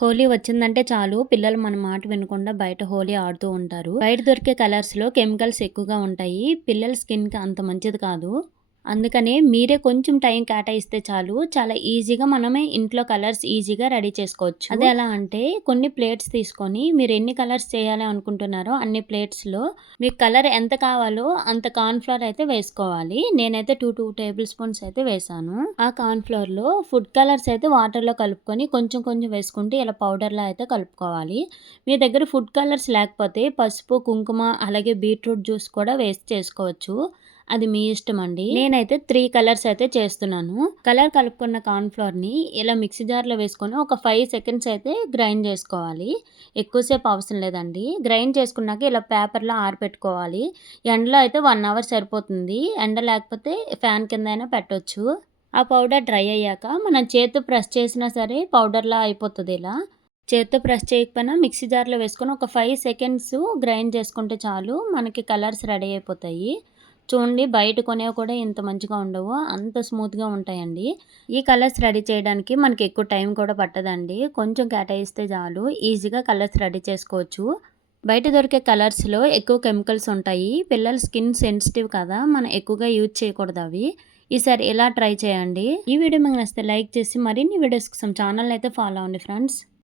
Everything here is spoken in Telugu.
హోలీ వచ్చిందంటే చాలు. పిల్లలు మన మాట వినకుండా బయట హోలీ ఆడుతూ ఉంటారు. బయట దొరికే కలర్స్లో కెమికల్స్ ఎక్కువగా ఉంటాయి. పిల్లల స్కిన్కి అంత మంచిది కాదు. అందుకనే మీరే కొంచెం టైం కేటాయిస్తే చాలు. చాలా ఈజీగా మనమే ఇంట్లో కలర్స్ ఈజీగా రెడీ చేసుకోవచ్చు. అది ఎలా అంటే కొన్ని ప్లేట్స్ తీసుకొని మీరు ఎన్ని కలర్స్ చేయాలి అనుకుంటున్నారో అన్ని ప్లేట్స్లో మీకు కలర్ ఎంత కావాలో అంత కార్న్ ఫ్లోర్ అయితే వేసుకోవాలి. నేనైతే టూ టూ టేబుల్ స్పూన్స్ అయితే వేసాను. ఆ కార్న్ ఫ్లోర్లో ఫుడ్ కలర్స్ అయితే వాటర్లో కలుపుకొని కొంచెం కొంచెం వేసుకుంటే ఇలా పౌడర్ లా అయితే కలుపుకోవాలి. మీ దగ్గర ఫుడ్ కలర్స్ లేకపోతే పసుపు కుంకుమ అలాగే బీట్రూట్ జ్యూస్ కూడా వేస్ట్ చేసుకోవచ్చు. అది మీ ఇష్టం అండి నేనైతే త్రీ కలర్స్ అయితే చేస్తున్నాను. కలర్ కలుపుకున్న కార్న్ ఫ్లోర్ని ఇలా మిక్సీ జార్లో వేసుకొని ఒక ఫైవ్ సెకండ్స్ అయితే గ్రైండ్ చేసుకోవాలి. ఎక్కువసేపు అవసరం లేదండి. గ్రైండ్ చేసుకున్నాక ఇలా పేపర్లో ఆరబెట్టుకోవాలి ఎండలో అయితే వన్ అవర్ సరిపోతుంది. ఎండ లేకపోతే ఫ్యాన్ కింద అయినా పెట్టొచ్చు. ఆ పౌడర్ డ్రై అయ్యాక మనం చేతి ప్రెస్ చేసినా సరే పౌడర్లా అయిపోతుంది ఇలా. చేత్తో ప్రెస్ చేయకపోయినా మిక్సీ జార్లో వేసుకొని ఒక ఫైవ్ సెకండ్స్ గ్రైండ్ చేసుకుంటే చాలు మనకి కలర్స్ రెడీ అయిపోతాయి. చూడండి బయట కొనేవి కూడా ఇంత మంచిగా ఉండవు. అంత స్మూత్గా ఉంటాయండి. ఈ కలర్స్ రెడీ చేయడానికి మనకి ఎక్కువ టైం కూడా పట్టదండి. కొంచెం కేటాయిస్తే చాలు. ఈజీగా కలర్స్ రెడీ చేసుకోవచ్చు. బయట దొరికే కలర్స్లో ఎక్కువ కెమికల్స్ ఉంటాయి. పిల్లల స్కిన్ సెన్సిటివ్ కదా మనం ఎక్కువగా యూజ్ చేయకూడదు అవి. ఈసారి ఇలా ట్రై చేయండి. ఈ వీడియో మీకు నచ్చితే లైక్ చేసి మరిన్ని వీడియోస్ కోసం ఛానల్ అయితే ఫాలో అవ్వండి ఫ్రెండ్స్.